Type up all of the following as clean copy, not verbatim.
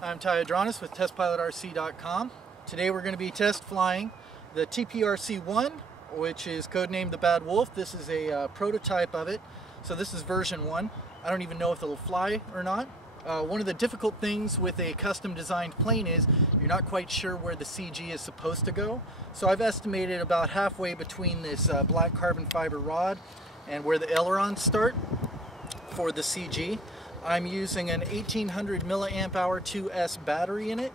I'm Ty Adranis with TestPilotRC.com. Today we're going to be test flying the TPRC-1, which is codenamed the Bad Wolf. This is a prototype of it, so this is version 1. I don't even know if it'll fly or not. One of the difficult things with a custom designed plane is you're not quite sure where the CG is supposed to go. So I've estimated about halfway between this black carbon fiber rod and where the ailerons start for the CG. I'm using an 1800 milliamp hour 2S battery in it.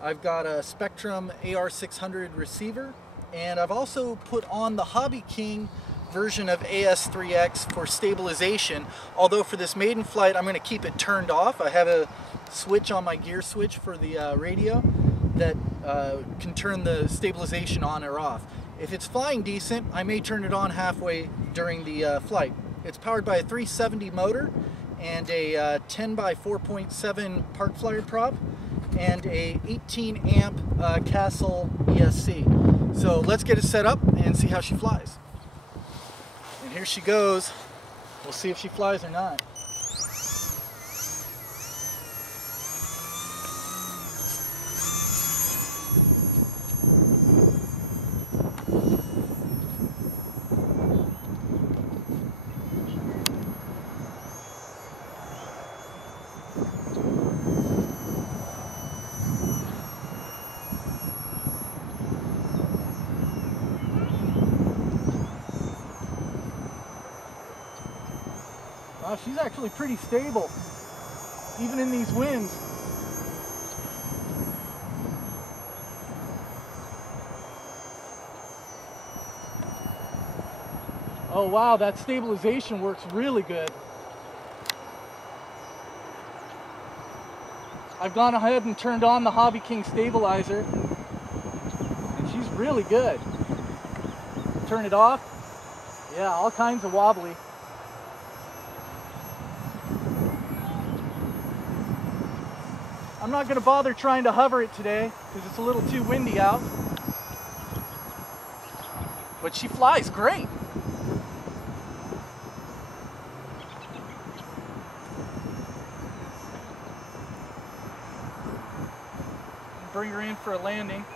I've got a Spektrum AR600 receiver, and I've also put on the Hobby King version of AS3X for stabilization, although for this maiden flight I'm going to keep it turned off. I have a switch on my gear switch for the radio that can turn the stabilization on or off. If it's flying decent, I may turn it on halfway during the flight. It's powered by a 370 motor and a 10 by 4.7 park flyer prop and a 18 amp Castle ESC. So let's get it set up and see how she flies. And here she goes. We'll see if she flies or not. Wow, she's actually pretty stable, even in these winds. Oh wow, that stabilization works really good. I've gone ahead and turned on the Hobby King stabilizer, and she's really good. Turn it off. Yeah, all kinds of wobbly. I'm not going to bother trying to hover it today because it's a little too windy out. But she flies great. Bring her in for a landing.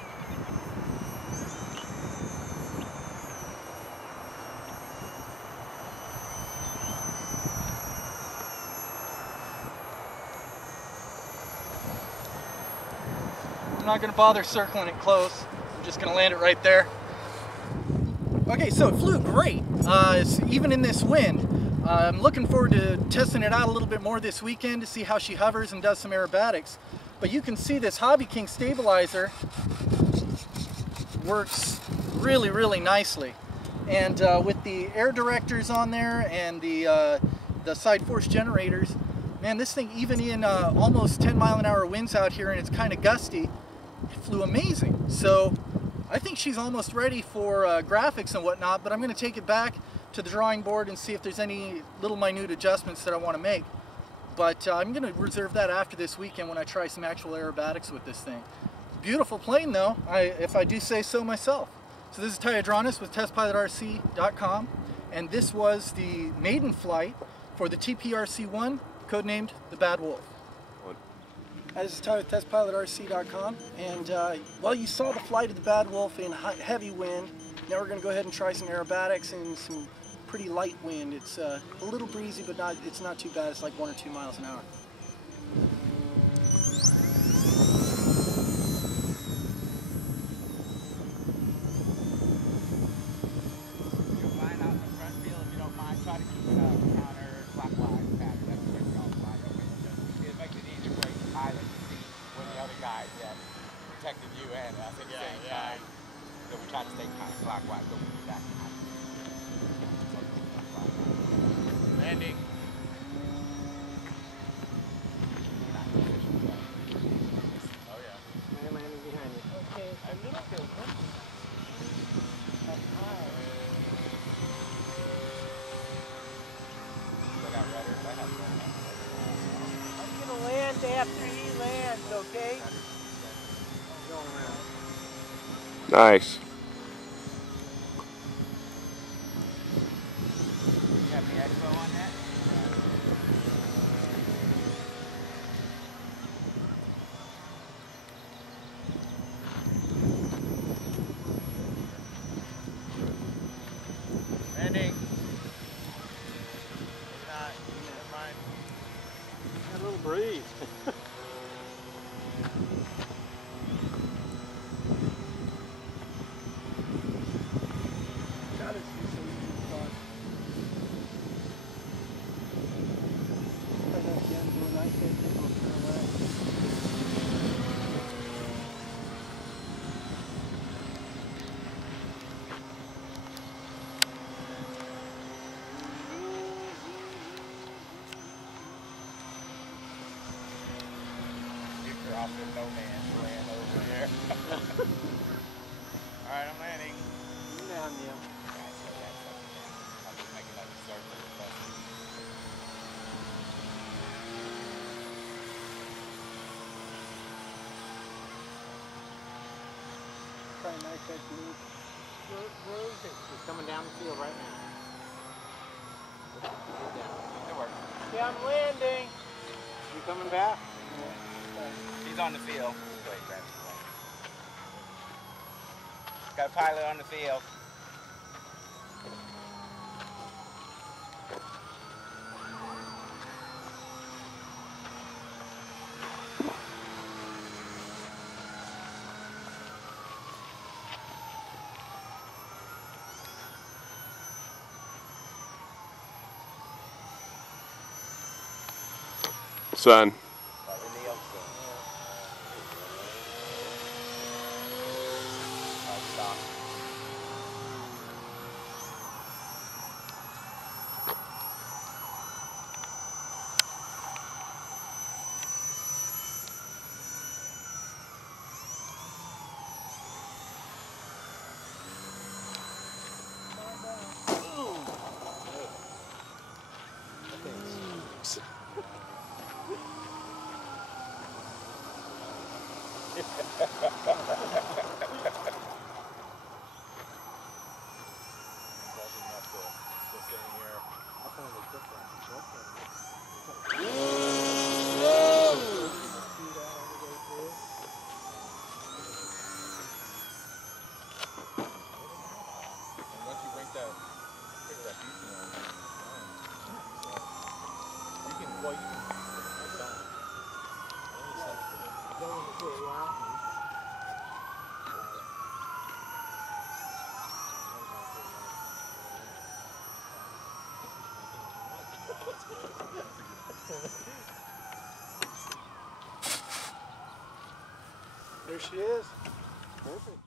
I'm not going to bother circling it close. I'm just going to land it right there. Okay, so it flew great, even in this wind. I'm looking forward to testing it out a little bit more this weekend to see how she hovers and does some aerobatics. But you can see this Hobby King stabilizer works really, really nicely. And with the air directors on there and the side force generators, man, this thing, even in almost 10-mile-an-hour winds out here and it's kind of gusty, it flew amazing. So I think she's almost ready for graphics and whatnot, but I'm going to take it back to the drawing board and see if there's any little minute adjustments that I want to make. But I'm going to reserve that after this weekend when I try some actual aerobatics with this thing. Beautiful plane though, if I do say so myself. So this is Ty Adranis with TestPilotRC.com, and this was the maiden flight for the TPRC-1, codenamed the Bad Wolf. This is Ty with TestPilotRC.com, and well, you saw the flight of the Bad Wolf in heavy wind. Now we're going to go ahead and try some aerobatics in some pretty light wind. It's a little breezy, but it's not too bad. It's like 1 or 2 miles an hour. You're flying out in the front field, if you don't mind, try to keep it counterclockwise pattern. That's the way we all fly. It makes it easier for the pilot to see when the other guy is protecting you and us at the same time. So we try to stay counterclockwise, but we do that. Landing. Oh yeah. I'm landing behind you. Okay, a little bit. I'm gonna land after he lands, okay? Nice. You have the expo on that? off in no man's land over here. Alright, I'm landing. Down, yeah. I'll just make another circle with that. Try a nice technique. Where is it? He's coming down the field right now. It works. Yeah, I'm landing. You coming back? He's on the field. Wait, grab his plane. Got a pilot on the field. Son. There she is. Perfect.